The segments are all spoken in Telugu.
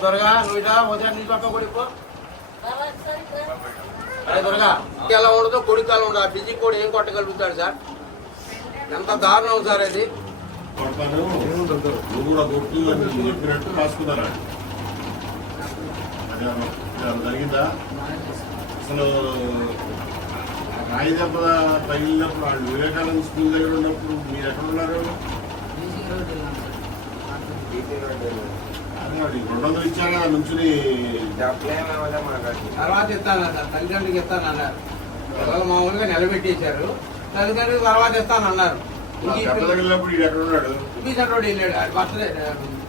త్వరగా నువ్వు ఇటా ఉదయం నీ పక్క కొడుకు అరే త్వరగా. ఎలా ఉండదో కొడుకు ఎలా ఉండదు ఆ బిజీ కూడా ఏం కొట్టగలుగుతాడు సార్? ఎంత దారుణం సార్ అది నువ్వు కూడా కొట్టు అని చెప్పినట్టు రాసుకున్నారా జరిగిందా? అసలు రాయి దెబ్బ తగిలినప్పుడు వాళ్ళు వివేకానంద స్కూల్ దగ్గర ఉన్నప్పుడు మీరు ఎక్కడ ఉన్నారు? రెండు వందలు ఇచ్చారా నుంచుని. తర్వాత ఇస్తానన్నారు తల్లిదండ్రులకి ఇస్తానన్నారు పిల్లలు మామూలుగా నిలబెట్టేశారు. తల్లిదండ్రులు తర్వాత ఇస్తానన్నారు రోడ్ వెళ్ళాడు బర్త్డే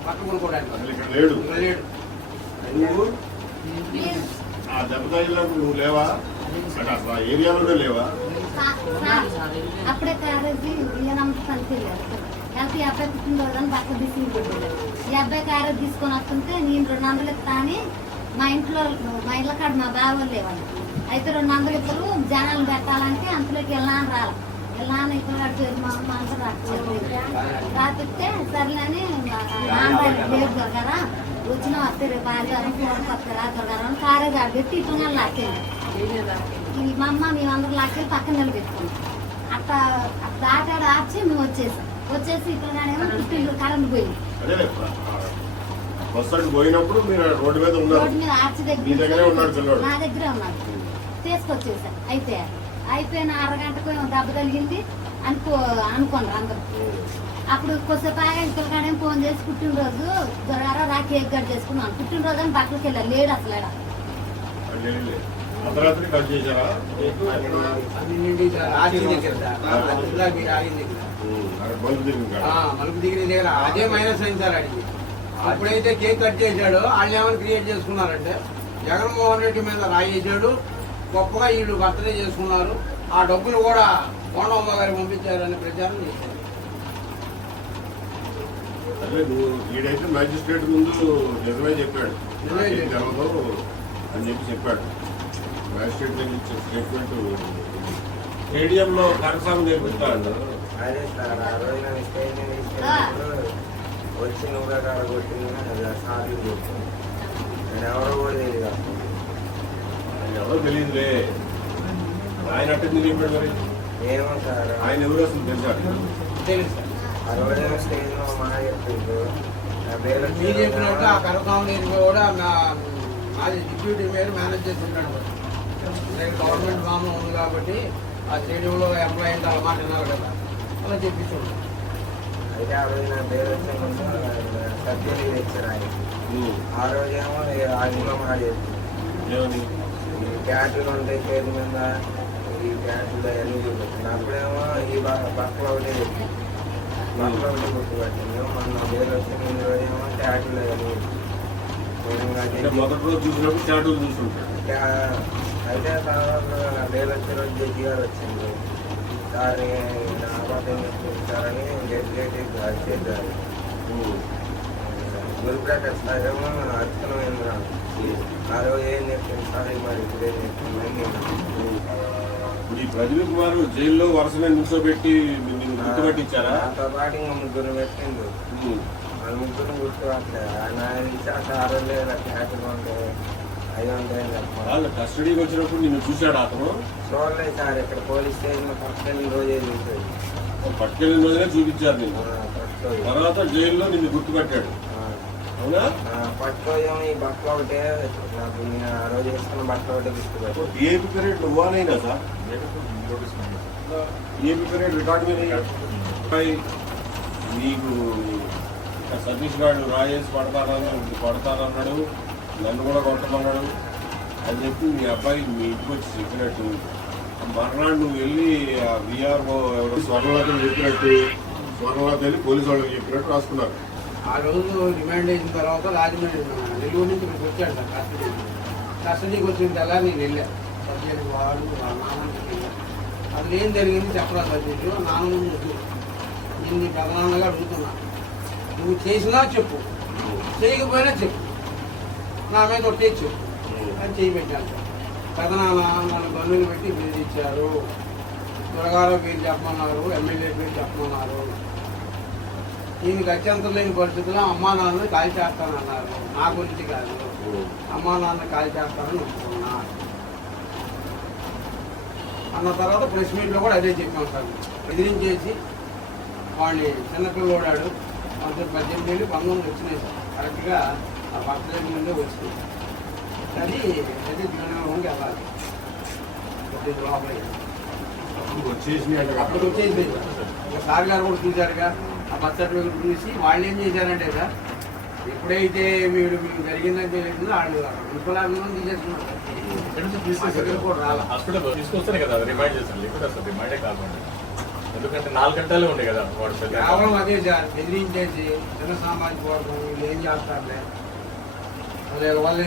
బట్టలు కొనుక్కోవడానికి. లేడు. లేడు. నువ్వు ఆ దెబ్బ తగిలినప్పుడు నువ్వు లేవా? అంటే అసలు ఆ ఏరియాలోనే లేవా? అప్పుడే ఈయనమ్మ పనిచేయలేదు కలిసి ఈ అబ్బాయి పుట్టినరోజు బట్టలు తీసుకుంటాడు ఈ అబ్బాయి క్యారేజ్ తీసుకొని వస్తుంటే నేను రెండు వందలు ఇస్తా అని మా ఇంట్లో మా ఇళ్ళ కాడ మా బావ వాళ్ళు అయితే రెండు వందలు ఇప్పుడు జనాలు పెట్టాలంటే అంతలోకి వెళ్ళాను రాలి. వెళ్ళాను ఇక్కడ పేరు మా అమ్మ అంతా రాకపోతే రాపిస్తే సర్లేని నాన్నగారు లేదు దొరగారా వచ్చిన వస్తారు రేపు ఆదివారం వస్తారా దొరగారా కారే కాబట్టి ఆడబెట్టి లాక్కెళ్ళి లాక్కేది మా అమ్మ మేమందరూ లాక్కెళ్ళి పక్కన నిలబెట్టుకున్నాం. అట్ట దాటాడు ఆర్చి మేము వచ్చేసాం. వచ్చేసి ఇక్కడ పుట్టిండ్రు కరెంట్ పోయింది పోయినప్పుడు మీరు రోడ్డు మీద ఉన్నారు రోడ్డు మీద ఆర్చి మీ దగ్గరే. ఉన్నాడు దగ్గర. పిల్లోడు. నా దగ్గరే. ఉన్నాడు తీసుకొచ్చేసాం అయితే అయిపోయిన అరగంటకు ఏమో దెబ్బ తగిలింది అనుకో అనుకోండి అందరూ అప్పుడు కొద్దిసేపు ఆగా ఇంకొకడేం ఫోన్ చేసి పుట్టినరోజు దొరారా రా కేక్ కట్ చేసుకున్నాను పుట్టినరోజు అని బట్టలకి వెళ్ళాను లేడు అసలు. అర్ధరాత్రి కట్ చేశారా మలుపు దిగిన దగ్గర అదే మైనస్ అయింది సార్ అడిగి అప్పుడైతే కేక్ కట్ చేశాడో వాళ్ళు ఏమైనా క్రియేట్ చేసుకున్నారంటే జగన్మోహన్ రెడ్డి మీద రాయేసాడు గొప్పగా వీళ్ళు బర్త్డే చేసుకున్నారు. ఆ డబ్బులు కూడా కోండమ్మ గారికి పంపించారని ప్రచారం చేశారు. వీడైతే మ్యాజిస్ట్రేట్ ముందు నిజమే చెప్పాడు. తెలవదు అని చెప్పి చెప్పాడు. మ్యాజిస్ట్రేట్ దగ్గర స్టేట్మెంట్ స్టేడియంలో కరసాము నేర్పిస్తాడు అదే సార్ ఆ రోజు నన్ను స్టేజ్ మీద తీసుకెళ్ళినప్పుడు వచ్చి నువ్వు కదా కొట్టింది సార్లు కొట్టింది నేను ఎవరో కూడా తెలియదు ఎవరో తెలియదులే. ఆయన అట్టెందుకు చెప్పాడు మరి. ఏమో సార్ ఆయన ఎవరు అసలు తెలుసా? తెలుసు సార్ ఆ రోజు స్టేజ్లో మా చెప్పిండు మీరు చెప్పినట్టు ఆ కరకాంబినేషన్ కూడా నా మాది డిప్యూటీ మేయర్ మేనేజ్ చేస్తుంటాడు నేను గవర్నమెంట్ మామ ఉంది కాబట్టి ఆ స్టేడియంలో ఎంప్లాయీ అంటే అలా మాట విన్నారు కదా. అలా చెప్పించాడు అయితే ఆ రోజు నా పేరు సర్జరీ తెచ్చారు ఆయన. ఆ రోజేమో ఆ ఇంట్లో మాట చెప్పింది ఏమని? ఈ క్యాట్లు ఉంటాయి చేతి మీద ఈ క్యాట్లు అవన్నీ చూపించింది అప్పుడేమో ఈ బ- బట్టలు ఒకటే చెప్పింది బట్టలు ఒకటి గుర్తుపట్టింది. వేలు వచ్చి ముందు రోజేమో క్యాట్లు అవన్నీ మొదటి రోజు చూసినప్పుడు చాటులు చూసుంటాడు క్యా- అయితే తర్వాత వేలు వచ్చే రోజు జడ్జి గారు వచ్చింది సార్ చేశారు గురుప్రకాష్ సార్ ఏమో అర్చన ఆ రోజు ఏం చెప్పింది సార్ మరి? ఇప్పుడు ఈ ప్రదీప్ కుమార్ జైల్లో వరుసనే నిల్చోబెట్టి నిన్ను గుర్తుపట్టించారా? నాతో పాటు ఇంకా ముగ్గురు పెట్టిండు. వాళ్ళ ముగ్గురు గుర్తుపట్టలేదు. ఆయన ఇచ్చాక ఆ రోజు వాళ్ళ కస్టడీకి వచ్చినప్పుడు నిన్ను చూశాడు అతను? చూడలేదు సార్. ఇక్కడ పోలీస్ స్టేషన్ పక్కన రోజే చూసేది పట్టుకెళ్ళిన రోజునే చూపించారు పట్టుకోయి తర్వాత జైల్లో నిన్ను గుర్తుపట్టాడు. అవునా? పట్టుకోయం ఈ బట్టలు ఒకటే. నాకు నేను ఆ రోజు వేసుకున్న బట్టలు ఒకటే గుర్తుపెట్టు డిఏపి పీరియడ్ నువ్వానైనా సార్? డిఏపి పీరియడ్ రికార్డు మీద నీకు సతీష్ గారు రాయేసి పడతానని పడతానన్నాడు నన్ను కూడా కొట్టమన్నాడు అని చెప్పి మీ అబ్బాయి మీ ఇంటికి వచ్చి చెప్పినట్టు మర్నాడు నువ్వు వెళ్ళి ఆ విఆర్ఓ ఎవరు స్వర్ణలతని చెప్పినట్టు స్వర్ణలత వెళ్ళి పోలీసు వాళ్ళకి చెప్పినట్టు రాసుకున్నారు. ఆ రోజు రిమాండ్ అయిన తర్వాత రాజమండ్రి నెల్లూరు నుంచి ఇక్కడికి వచ్చాడు సార్ కస్టడీకి. కస్టడీకి వచ్చిన తెల్లా నేను వెళ్ళా. సబ్జెక్ట్ వాడు వాళ్ళ నాన్నకి వెళ్ళా. అసలు ఏం జరిగింది చెప్పరా సబ్జెక్టు? నాన్న. నేను నీ పెదనాన్నగా అడుగుతున్నా. నువ్వు చేసినా చెప్పు. చేయకపోయినా చెప్పు. నా మీద కొట్టే చెప్పు. అని చేయి పెట్టాను సార్ పెదనాన్న నన్ను పెట్టి బిల్లు ఇచ్చారు త్వరగాలో పేరు చెప్పమన్నారు ఎమ్మెల్యే పేరు చెప్పమన్నారు. ఈయనకి అత్యంతం లేని పరిస్థితుల్లో అమ్మా నాన్నని కాల్ చేస్తానన్నారు. నా గురించి కాదు. అమ్మా నాన్న కాల్ చేస్తానని ఒప్పుకున్నా అన్న తర్వాత ప్రెస్ మీట్లో కూడా అదే చెప్పాం సార్. ఎదిరించేసి వాడిని చిన్నపిల్లోడాడు పంతొమ్మిది పద్దెనిమిది ఏళ్ళు పంతొమ్మిది వచ్చినాయి సార్. కరెక్ట్గా ఆ బర్త్డే ముందే వచ్చినాయి. అది వెళ్ళాలి కొద్దిగా లోపలికి వచ్చేసి అప్పుడు వచ్చేసి సార్ గారు కూడా చూశారుగా. ఆ సర్టిఫికేట్ చూసి వాళ్ళు ఏం చేశారంటే సార్ ఎప్పుడైతే వీడు మీకు జరిగిందని తెలిసిందో వాళ్ళు విఫలాభిమానం తీసేస్తున్నారు. ఎందుకంటే నాలుగు గంటలే ఉండే కదా కేవలం అదే సార్ బెదిరించేసి చిన్న సామాజిక వర్గం వీళ్ళు ఏం చేస్తారులే? వీళ్ళ వల్ల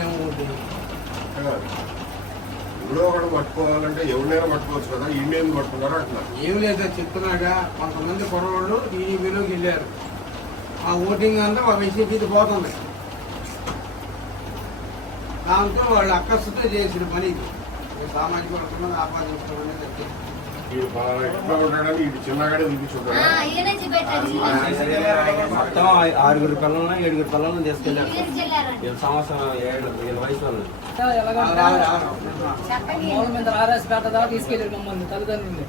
ఏముంటుంది ఎవడో ఒకడు పట్టుకోవాలంటే ఎవరినైనా పట్టుకోవచ్చు కదా ఈమెయిల్ పట్టుకున్నారు అంటున్నారు. ఏం లేదు చెప్తున్నాగా కొంతమంది కుర్రవాళ్ళు టీడీపీలోకి వెళ్ళారు. ఆ ఓటింగ్ అంతా మా వైసీపీది పోతుంది. దాంతో వాళ్ళు అక్కసుతో చేసిన పని ఇది. సామాజిక వర్గం ఆపాదించడం అనేది వీడు బాగా ఉంటాడని వీడు చిన్నగాడే మొత్తం ఆరుగురు పిల్లలను ఏడుగురు పిల్లలను తీసుకెళ్ళారు. వీళ్ళ సంవత్సరం? ఏడు వీళ్ళ వయసు వాళ్ళు చెప్పండి మూల మీద ఆర్ఎస్ పేట దాకా తీసుకెళ్ళారు మమ్మల్ని తల్లిదండ్రులు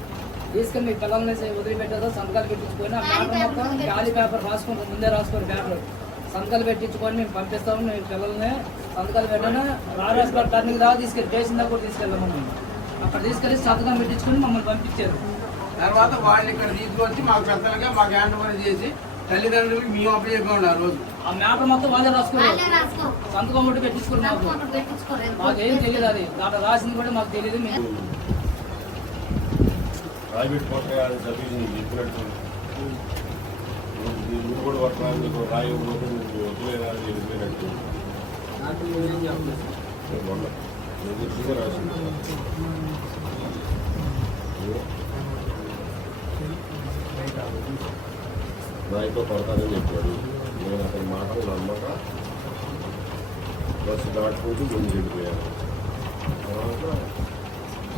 తీసుకెళ్ళి మీ పిల్లల్ని వదిలిపెట్టేదో సంతకాలు పెట్టించుకొని ఆ పేపర్ మొత్తం ఖాళీ పేపర్ రాసుకుంటాం ముందే రాసుకోరు పేపర్. సంతకాలు పెట్టించుకొని మేము పంపిస్తాము మేము పిల్లల్ని సంతకాలు పెట్టాను ఆర్ఎస్ పేట టర్నింగ్ దాకా తీసుకెళ్ళి స్టేషన్ దాకా కూడా తీసుకెళ్ళాం మమ్మల్ని అక్కడ తీసుకెళ్ళి సంతకం పెట్టించుకొని మమ్మల్ని పంపించారు. తర్వాత వాళ్ళు ఇక్కడ తీసుకొచ్చి మాకు పెద్దలుగా మాకు హ్యాండ్ ఓవర్ చేసి తల్లిదండ్రులకి మేము అప్పచెప్పాము ఆ రోజు. ఆ మ్యాటర్ మొత్తం వాళ్ళే రాసుకున్నారు. వాళ్ళే రాసుకో. సంతకం ఒకటి పెట్టించుకున్నారు మాకు. తెలియదు అది. దాంట్లో రాసింది కూడా మాకు తెలియదు మేము ప్రైవేట్ పోతే అది చదివి చెప్పినట్టు. నువ్వు- కూడా పట్టుకోవాలి నీకు రాయి ఇవ్వకపోతే నువ్వు వదిలేదా అని చెప్పినట్టు మొన్న నువ్వు చెప్పిగా రాసింది నాయతో పడతానని చెప్పాడు నేను అతని మాటలు నమ్మక బస్సు దాటుకుంటూ ముందు వెళ్ళిపోయాను తర్వాత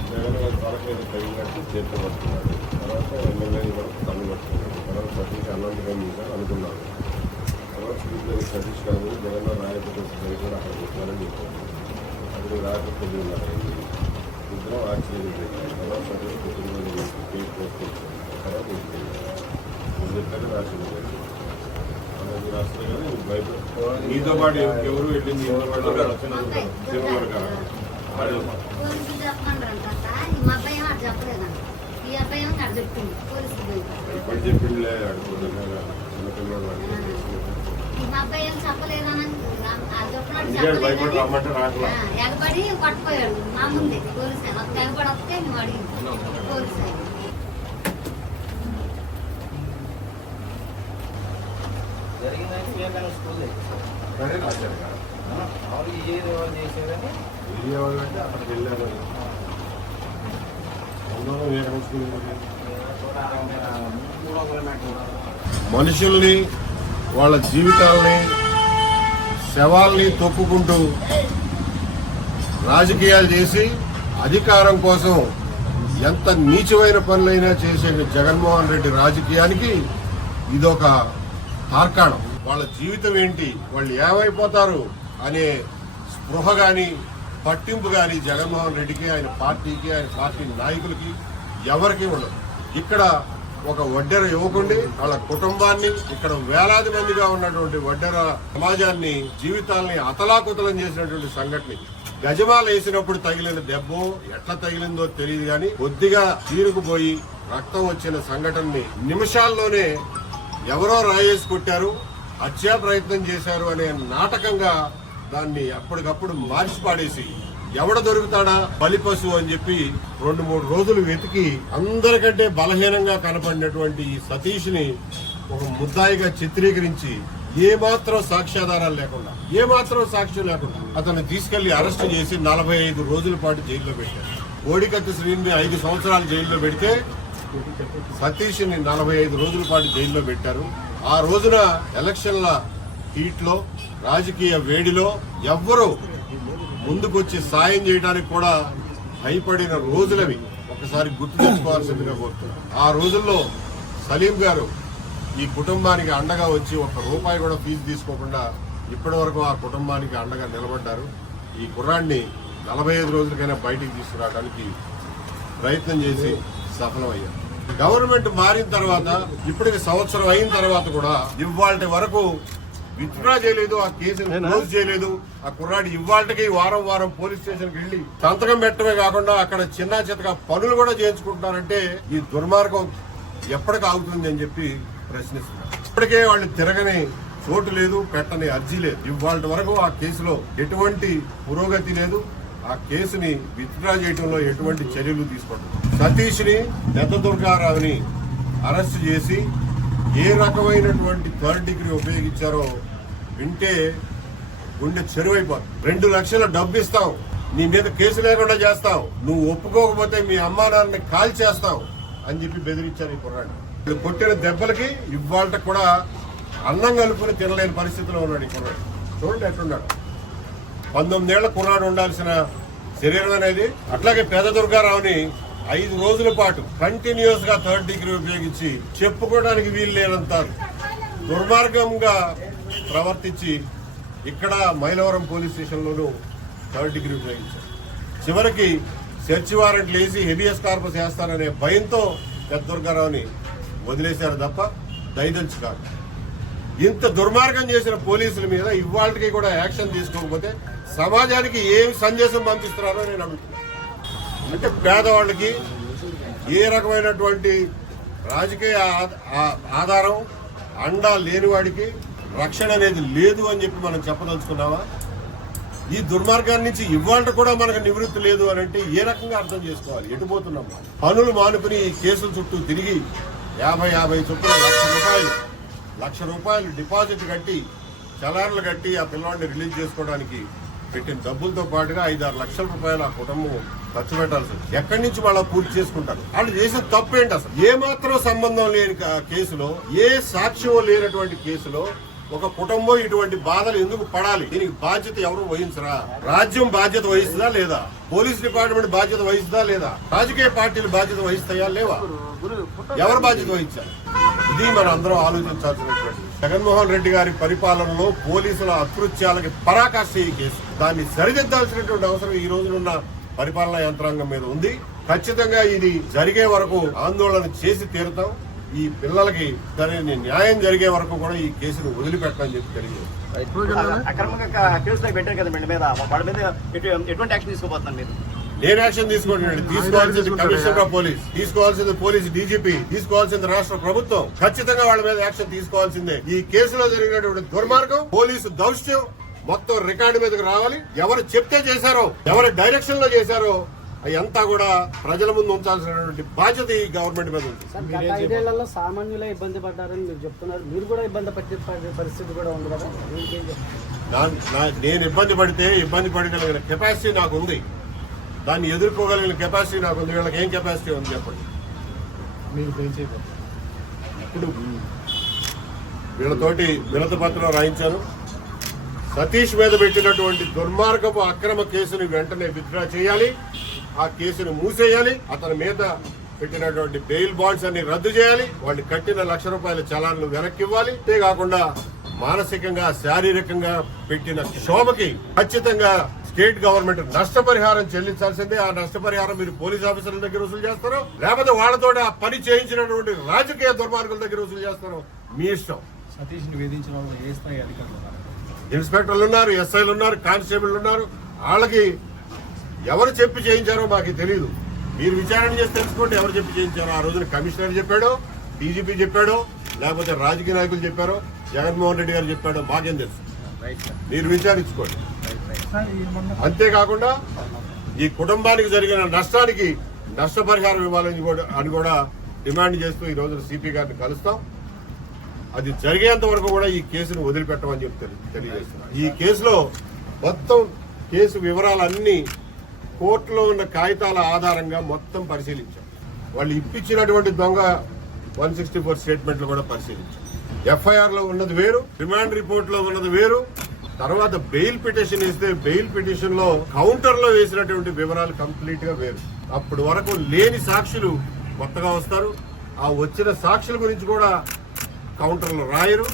జగన్ గారి తల మీద తగిలినట్టు చేతి పట్టుకున్నాడు తర్వాత ఎమ్మెల్యే కూడా తల్లి పట్టుకున్నాడు తర్వాత సతీష్ అనంతరం మీద అనుకున్నాను తర్వాత స్కూల్లో సతీష్ గారు జగన్ రాయపతి సరి కూడా అక్కడ పెట్టారని చెప్పారు అక్కడ రాకపోతే ఇద్దరం ఆశ్చర్యపోయింది తర్వాత కేక్ తర్వాత ముందు చెప్పారు రాసింది అలాగే కానీ పాటు ఎవరు వెళ్ళింది? పాటు శివగారు వాడు చెప్పింది అడుగుతున్నా చిన్నపిల్లలు మా అబ్బాయి ఏం భయపడి రమ్మంటే రాకలా ఆ, ఎగబడి ముందే పోలీసు ఎగబడి వస్తే నువ్వు అడిగింది పోలీసు అక్కడికి వెళ్ళాను మనుషుల్ని వాళ్ళ జీవితాల్ని శవాల్ని తొక్కుకుంటూ రాజకీయాలు చేసి అధికారం కోసం ఎంత నీచమైన పనులైనా చేసే జగన్మోహన్ రెడ్డి రాజకీయానికి ఇదొక తార్కాణం. వాళ్ళ జీవితం ఏంటి? వాళ్ళు ఏమైపోతారు అనే స్పృహ కానీ పట్టింపు కానీ జగన్మోహన్ రెడ్డికి ఆయన పార్టీకి ఆయన పార్టీ నాయకులకి ఎవరికీ ఉండదు. ఇక్కడ ఒక వడ్డెర యువకుడిని వాళ్ళ కుటుంబాన్ని ఇక్కడ వేలాది మందిగా ఉన్నటువంటి వడ్డెర సమాజాన్ని జీవితాల్ని అతలాకుతలం చేసినటువంటి సంఘటన ఇది. గజమాల వేసినప్పుడు తగిలిన దెబ్బ ఎట్లా తగిలిందో తెలియదు కానీ కొద్దిగా తీరుకుపోయి రక్తం వచ్చిన సంఘటనని నిమిషాల్లోనే ఎవరో రాయేసి కొట్టారు హత్యా ప్రయత్నం చేశారు అనే నాటకంగా దాన్ని అప్పటికప్పుడు మార్చి పాడేసి ఎవడ దొరుకుతాడా? బలి పశువు అని చెప్పి రెండు మూడు రోజులు వెతికి అందరికంటే బలహీనంగా కనపడినటువంటి ఈ సతీష్ని ఒక ముద్దాయిగా చిత్రీకరించి ఏమాత్రం సాక్ష్యాధారాలు లేకుండా ఏమాత్రం సాక్ష్యం లేకుండా అతను తీసుకెళ్ళి అరెస్ట్ చేసి నలభై ఐదు రోజుల పాటు జైల్లో పెట్టారు. కోడికత్తి శ్రీని ఐదు సంవత్సరాలు జైల్లో పెడితే సతీష్ని నలభై ఐదు రోజుల పాటు జైల్లో పెట్టారు. ఆ రోజున ఎలక్షన్ల హీట్లో రాజకీయ వేడిలో ఎవ్వరూ ముందుకొచ్చి సాయం చేయడానికి కూడా భయపడిన రోజులవి. ఒకసారి గుర్తు తెచ్చుకోవాల్సిందిగా కోరుతున్నాను. ఆ రోజుల్లో సలీం గారు ఈ కుటుంబానికి అండగా వచ్చి ఒక్క రూపాయి కూడా ఫీజు తీసుకోకుండా ఇప్పటి వరకు ఆ కుటుంబానికి అండగా నిలబడ్డారు. ఈ కుర్రాన్ని నలభై ఐదు రోజులకైనా బయటికి తీసుకురావడానికి ప్రయత్నం చేసి సఫలమయ్యారు. గవర్నమెంట్ మారిన తర్వాత ఇప్పటికి సంవత్సరం అయిన తర్వాత కూడా ఇవాళ వరకు విత్డ్రా చేయలేదు ఆ కేసును క్లోజ్ చేయలేదు. ఆ కుర్రాడి ఇవాళకి వారం వారం పోలీస్ స్టేషన్కి వెళ్ళి సంతకం పెట్టడమే కాకుండా అక్కడ చిన్న చితక పనులు కూడా చేయించుకుంటున్నారంటే ఈ దుర్మార్గం ఎప్పటికి ఆగుతుంది అని చెప్పి ప్రశ్నిస్తున్నారు. ఇప్పటికే వాళ్ళు తిరగని చోటు లేదు పెట్టని అర్జీ లేదు. ఇవాళ వరకు ఆ కేసులో ఎటువంటి పురోగతి లేదు. ఆ కేసుని విత్డ్రా చేయడంలో ఎటువంటి చర్యలు తీసుకోవడం సతీష్ని దత్త దుర్గారావుని అరెస్ట్ చేసి ఏ రకమైనటువంటి థర్డ్ డిగ్రీ ఉపయోగించారో వింటే గుండె చెరువైపోతుంది రెండు లక్షల డబ్బు ఇస్తావు నీ మీద కేసు లేకుండా చేస్తావు. నువ్వు ఒప్పుకోకపోతే మీ అమ్మా నాన్నని కాల్ చేస్తావు అని చెప్పి బెదిరించారు ఈ కుర్రాడు. వీళ్ళు కొట్టిన దెబ్బలకి ఇవాళ కూడా అన్నం కలుపుని తినలేని పరిస్థితిలో ఉన్నాడు ఈ కుర్రాడు. చూడండి ఎట్లున్నాడు. పంతొమ్మిదేళ్ళ కుర్రాడు ఉండాల్సిన శరీరం అనేది అట్లాగే పెద్ద దుర్గారావుని ఐదు రోజుల పాటు కంటిన్యూస్గా థర్డ్ డిగ్రీ ఉపయోగించి చెప్పుకోవడానికి వీలు లేనంత దుర్మార్గంగా ప్రవర్తించి ఇక్కడ మైలవరం పోలీస్ స్టేషన్లోనూ థర్డ్ డిగ్రీ ఉపయోగించారు. చివరికి సెర్చ్ వారెంట్ వేసి హెబియస్ కార్పస్ వేస్తారనే భయంతో పెద్ద దుర్గారావుని వదిలేశారు తప్ప దయదంచి కాదు. ఇంత దుర్మార్గం చేసిన పోలీసుల మీద ఇవాళకి కూడా యాక్షన్ తీసుకోకపోతే సమాజానికి ఏం సందేశం పంపిస్తున్నారో నేను అడుగుతున్నాను. అంటే పేదవాళ్ళకి ఏ రకమైనటువంటి రాజకీయ ఆధారం అండా లేనివాడికి రక్షణ అనేది లేదు అని చెప్పి మనం చెప్పదలుచుకున్నావా? ఈ దుర్మార్గాన్ని నుంచి ఇవాళ కూడా మనకు నివృత్తి లేదు అని అంటే ఏ రకంగా అర్థం చేసుకోవాలి? ఎటుపోతున్నాం పనులు మానుకుని ఈ కేసుల చుట్టూ తిరిగి యాభై యాభై చుట్టూ లక్ష రూపాయలు లక్ష రూపాయలు డిపాజిట్ కట్టి చలాన్లు కట్టి ఆ పిల్లవాడిని రిలీజ్ చేసుకోవడానికి పెట్టిన డబ్బులతో పాటుగా ఐదారు లక్షల రూపాయలు ఆ కుటుంబం ఖర్చు పెట్టాల్సి ఎక్కడి నుంచి వాళ్ళ పూర్తి చేసుకుంటారు? వాళ్ళు చేసిన తప్పు ఏంటి అసలు? ఏ మాత్రం సంబంధం లేని కేసులో ఏ సాక్ష్యం లేనటువంటి కేసులో ఒక కుటుంబం ఇటువంటి బాధలు ఎందుకు పడాలి? దీనికి బాధ్యత ఎవరు వహించరా? రాజ్యం బాధ్యత వహిస్తుందా లేదా? పోలీస్ డిపార్ట్మెంట్ బాధ్యత వహిస్తుందా లేదా? రాజకీయ పార్టీలు బాధ్యత వహిస్తాయా లేవా? ఎవరు బాధ్యత వహించాలి? ఇది మనం అందరం ఆలోచించాల్సినటువంటి జగన్మోహన్ రెడ్డి గారి పరిపాలనలో పోలీసుల అకృత్యాలకి పరాకాష్ట ఈ కేసు. దాన్ని సరిదిద్దాల్సినటువంటి అవసరం ఈ రోజునున్న పరిపాలనా యంత్రాంగం మీద ఉంది. ఖచ్చితంగా ఇది జరిగే వరకు ఆందోళన చేసి తీరుతాం. ఈ పిల్లలకి సరైన న్యాయం జరిగే వరకు కూడా ఈ కేసును వదిలిపెట్టని చెప్పి తెలియజేస్తాం అక్రమంగా కేసులో పెట్టారు కదా మీద. వాళ్ళ మీద ఎటు- ఎటువంటి యాక్షన్ తీసుకోబోతున్నారు మీరు? నేను యాక్షన్ తీసుకోండి తీసుకోవాల్సింది కమిషనర్ ఆఫ్ పోలీస్ తీసుకోవాల్సింది పోలీస్ డీజీపీ తీసుకోవాల్సింది రాష్ట్ర ప్రభుత్వం. ఖచ్చితంగా వాళ్ళ మీద యాక్షన్ తీసుకోవాల్సిందే. ఈ కేసులో జరిగినటువంటి దుర్మార్గం పోలీసు దౌష్ట్యం మొత్తం రికార్డు మీదకి రావాలి. ఎవరు చెప్తే చేశారో ఎవరి డైరెక్షన్లో చేశారో అంతా కూడా ప్రజల ముందు ఉంచాల్సినటువంటి బాధ్యత ఈ గవర్నమెంట్ మీద ఉంది. ఐదేళ్ళలో సామాన్యులే ఇబ్బంది పడ్డారని మీరు చెప్తున్నారు. మీరు కూడా ఇబ్బంది పడే పడే పరిస్థితి కూడా ఉంది కదా? నేను ఇబ్బంది పడితే ఇబ్బంది పడగలిగిన కెపాసిటీ నాకు ఉంది. దాన్ని ఎదుర్కోగలిగిన కెపాసిటీ నాకు ఉంది. వీళ్ళకి ఏం కెపాసిటీ ఉంది చెప్పండి. ఇప్పుడు వీళ్ళతోటి వినత పత్రం రాయించాను. సతీష్ మీద పెట్టినటువంటి దుర్మార్గపు అక్రమ కేసుని వెంటనే విత్డ్రా చేయాలి. ఆ కేసును మూసేయాలి. అతని మీద పెట్టినటువంటి బెయిల్ బాండ్స్ అన్ని రద్దు చేయాలి. వాళ్ళు కట్టిన లక్ష రూపాయల చలాన్లు వెనక్కి ఇవ్వాలి అంతేకాకుండా మానసికంగా శారీరకంగా పెట్టిన క్షోభకి ఖచ్చితంగా స్టేట్ గవర్నమెంట్ నష్టపరిహారం చెల్లించాల్సిందే. ఆ నష్టపరిహారం మీరు పోలీస్ ఆఫీసర్ల దగ్గర వసూలు చేస్తారు. లేకపోతే వాళ్ళతో ఆ పని చేయించినటువంటి రాజకీయ దుర్మార్గుల దగ్గర వసూలు చేస్తారు. మీ ఇష్టం. సతీష్ వేధించిన వాళ్ళు ఏ స్థాయి అధికారులు ఇన్స్పెక్టర్లు ఉన్నారు ఎస్ఐలు ఉన్నారు కానిస్టేబుల్ ఉన్నారు. వాళ్ళకి ఎవరు చెప్పి చేయించారో మాకు తెలియదు మీరు విచారణ చేసి తెలుసుకోండి ఎవరు చెప్పి చేయించారో. ఆ రోజున కమిషనర్ చెప్పాడో డీజీపీ చెప్పాడో లేకపోతే రాజకీయ నాయకులు చెప్పారో జగన్మోహన్ రెడ్డి గారు చెప్పాడో మాకేం తెలుసు. మీరు విచారించుకోండి. అంతేకాకుండా ఈ కుటుంబానికి జరిగిన నష్టానికి నష్టపరిహారం ఇవ్వాలని కూడా అని కూడా డిమాండ్ చేస్తూ ఈ రోజున సిపి గారిని కలుస్తాం. అది జరిగేంత వరకు కూడా ఈ కేసును వదిలిపెట్టమని చెప్పి తెలియజేస్తున్నారు ఈ కేసులో మొత్తం కేసు వివరాలన్నీ కోర్టులో ఉన్న కాగితాల ఆధారంగా మొత్తం పరిశీలించాం. వాళ్ళు ఇప్పించినటువంటి దొంగ వన్ సిక్స్టీ ఫోర్ స్టేట్మెంట్లు కూడా పరిశీలించాం. ఎఫ్ఐఆర్లో ఉన్నది వేరు రిమాండ్ రిపోర్ట్లో ఉన్నది వేరు. తర్వాత బెయిల్ పిటిషన్ ఇస్తే బెయిల్ పిటిషన్లో కౌంటర్లో వేసినటువంటి వివరాలు కంప్లీట్గా వేరు. అప్పటి వరకు లేని సాక్షులు కొత్తగా వస్తారు. ఆ వచ్చిన సాక్షుల గురించి కూడా కౌంటర్లు రాయరు.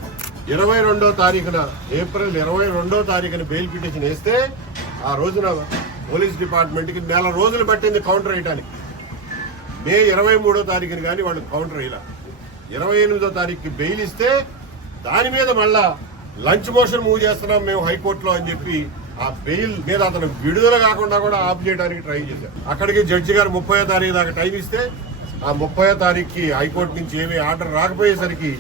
ఇరవై రెండో తారీఖున ఏప్రిల్ ఇరవై రెండో తారీఖున బెయిల్ పిటిషన్ వేస్తే ఆ రోజున పోలీస్ డిపార్ట్మెంట్కి నెల రోజులు పట్టింది కౌంటర్ వేయడానికి మే ఇరవై మూడో తారీఖున కానీ వాళ్ళు కౌంటర్ వేయాల. ఇరవై ఎనిమిదో తారీఖుకి బెయిల్ ఇస్తే దాని మీద మళ్ళా లంచ్ మోషన్ మూవ్ చేస్తున్నాం మేము హైకోర్టులో అని చెప్పి ఆ బెయిల్ మీద అతను విడుదల కాకుండా కూడా ఆఫ్ చేయడానికి ట్రై చేశారు. అక్కడికి జడ్జి గారు ముప్పై తారీఖు దాకా టైం ఇస్తే ఆ ముప్పై తారీఖుకి హైకోర్టు నుంచి ఏమీ ఆర్డర్ రాకపోయేసరికి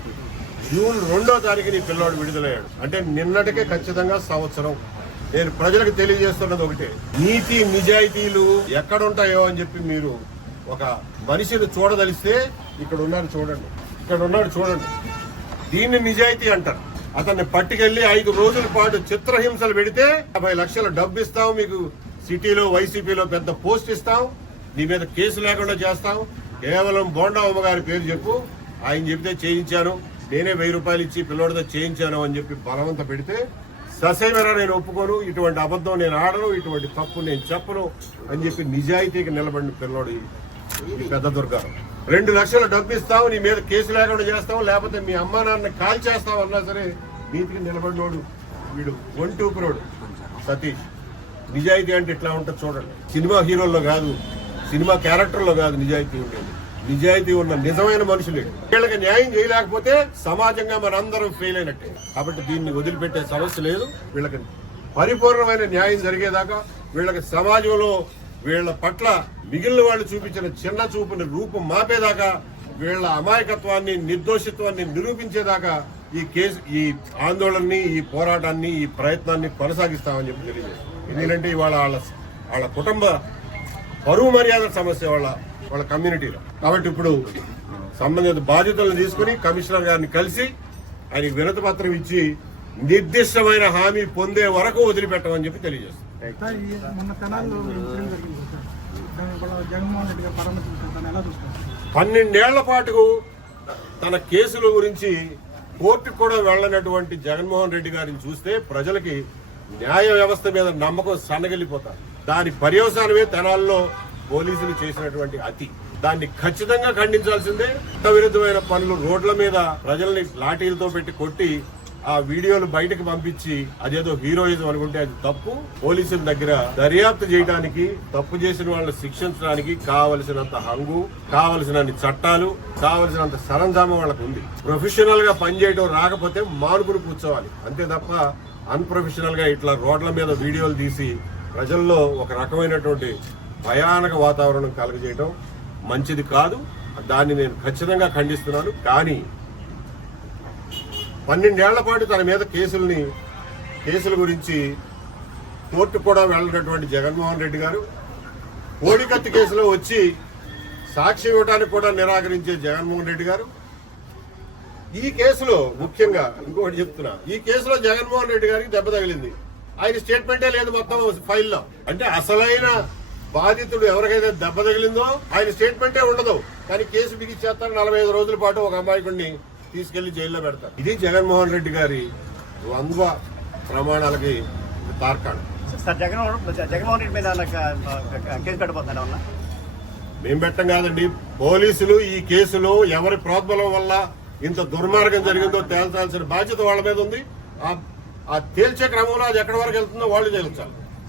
జూన్ రెండో తారీఖుని ఈ పిల్లోడు విడుదలయ్యాడు. అంటే నిన్నటికే ఖచ్చితంగా సంవత్సరం. నేను ప్రజలకు తెలియజేస్తున్నది ఒకటే. నీతి నిజాయితీలు ఎక్కడుంటాయో అని చెప్పి మీరు ఒక మనిషిని చూడదలిస్తే ఇక్కడ ఉన్నారు చూడండి. ఇక్కడ ఉన్నాడు చూడండి. దీన్ని నిజాయితీ అంటారు. అతన్ని పట్టుకెళ్ళి ఐదు రోజుల పాటు చిత్రహింసలు పెడితే యాభై లక్షల డబ్బు ఇస్తాం మీకు సిటీలో వైసీపీలో పెద్ద పోస్ట్ ఇస్తాం నీ మీద కేసు లేకుండా చేస్తాం. కేవలం బోండా అమ్మగారి పేరు చెప్పు. ఆయన చెబితే చేయించాను. నేనే వెయ్యి రూపాయలు ఇచ్చి పిల్లోడితో చేయించాను అని చెప్పి బలవంత పెడితే ససేవరా నేను ఒప్పుకోను ఇటువంటి అబద్ధం నేను ఆడను ఇటువంటి తప్పు నేను చెప్పను అని చెప్పి నిజాయితీకి నిలబడిన పిల్లోడు ఈ- పెద్ద దుర్గారం రెండు లక్షలు డబ్బు ఇస్తావు నీ మీద కేసు లేకుండా చేస్తావు లేకపోతే మీ అమ్మా నాన్న కాల్ చేస్తావు అన్నా సరే నీతికి నిలబడినోడు వీడు వన్ టూ క్రోడ్ సతీష్ నిజాయితీ అంటే ఇట్లా ఉంటుంది చూడండి. సినిమా హీరోల్లో కాదు సినిమా క్యారెక్టర్లో కాదు నిజాయితీ ఉండేది. నిజాయితీ ఉన్న నిజమైన మనుషులే. వీళ్ళకి న్యాయం చేయలేకపోతే సమాజంగా మనందరం ఫెయిల్ అయినట్టే. కాబట్టి దీన్ని వదిలిపెట్టే సమస్య లేదు. వీళ్ళకి పరిపూర్ణమైన న్యాయం జరిగేదాకా వీళ్ళకి సమాజంలో వీళ్ళ పట్ల మిగిలిన వాళ్ళు చూపించిన చిన్న చూపుని రూపం మాపేదాకా వీళ్ళ అమాయకత్వాన్ని నిర్దోషిత్వాన్ని నిరూపించేదాకా ఈ కేసు ఈ ఆందోళనని ఈ పోరాటాన్ని ఈ ప్రయత్నాన్ని కొనసాగిస్తామని చెప్పి తెలియజేస్తాం ఎందుకంటే ఇవాళ వాళ్ళ వాళ్ళ కుటుంబ పరువు మర్యాద సమస్య వాళ్ళ వాళ్ళ కమ్యూనిటీలో. కాబట్టి ఇప్పుడు సంబంధిత బాధ్యతలను తీసుకుని కమిషనర్ గారిని కలిసి ఆయనకి వినతి పత్రం ఇచ్చి నిర్దిష్టమైన హామీ పొందే వరకు వదిలిపెట్టమని చెప్పి తెలియజేస్తాం పన్నెండేళ్ళ పాటు తన కేసుల గురించి కోర్టుకు కూడా వెళ్ళనటువంటి జగన్మోహన్ రెడ్డి గారిని చూస్తే ప్రజలకి న్యాయ వ్యవస్థ మీద నమ్మకం సన్నగిల్లిపోతారు. దాని పర్యవసానమే తెనాల్లో పోలీసులు చేసినటువంటి అతి. దాన్ని ఖచ్చితంగా ఖండించాల్సిందే. చట్ట విరుద్ధమైన పనులు రోడ్ల మీద ప్రజల్ని లాఠీలతో పెట్టి కొట్టి ఆ వీడియోలు బయటకు పంపించి అదేదో హీరోయిజం అనుకుంటే అది తప్పు. పోలీసుల దగ్గర దర్యాప్తు చేయడానికి తప్పు చేసిన వాళ్ళని శిక్షించడానికి కావలసినంత హంగు కావలసినన్ని చట్టాలు కావలసినంత సరంజామం వాళ్ళకు ఉంది. ప్రొఫెషనల్గా పనిచేయడం రాకపోతే మానుకుని కూర్చోవాలి. అంతే తప్ప అన్ప్రొఫెషనల్గా ఇట్లా రోడ్ల మీద వీడియోలు తీసి ప్రజల్లో ఒక రకమైనటువంటి భయానక వాతావరణం కలగజేయడం మంచిది కాదు. దాన్ని నేను ఖచ్చితంగా ఖండిస్తున్నాను. కానీ పన్నెండేళ్ళ పాటు తన మీద కేసుల్ని కేసుల గురించి కోర్టు కూడా వెళ్ళినటువంటి జగన్మోహన్ రెడ్డి గారు కోడికత్తి కేసులో వచ్చి సాక్షి ఇవ్వడానికి కూడా నిరాకరించే జగన్మోహన్ రెడ్డి గారు. ఈ కేసులో ముఖ్యంగా ఇంకొకటి చెప్తున్నా ఈ కేసులో జగన్మోహన్ రెడ్డి గారికి దెబ్బ తగిలింది. ఆయన స్టేట్మెంటే లేదు మొత్తం ఫైల్లో. అంటే అసలైన బాధితుడు ఎవరికైతే దెబ్బ తగిలిందో ఆయన స్టేట్మెంటే ఉండదు. కానీ కేసు బిగిచ్చేస్తారు నలభై ఐదు రోజుల పాటు ఒక అమాయకుడిని తీసుకెళ్ళి జైల్లో పెడతారు. ఇది జగన్మోహన్ రెడ్డి గారి ద్వంద్వ ప్రమాణాలకి తార్కాణం. సార్ జగన్మోహన్ జగన్మోహన్ రెడ్డి మీద నాకు, ఆ, కేసు పెట్టబోతున్నారు ఏమన్నా? మేం పెట్టం కాదండి. పోలీసులు ఈ కేసులో ఎవరి ప్రోద్బలం వల్ల ఇంత దుర్మార్గం జరిగిందో తేల్చాల్సిన బాధ్యత వాళ్ళ మీద ఉంది. ఆ- ఆ తేల్చే క్రమంలో అది ఎక్కడి వరకు వెళ్తుందో వాళ్ళు తేల్చాలి.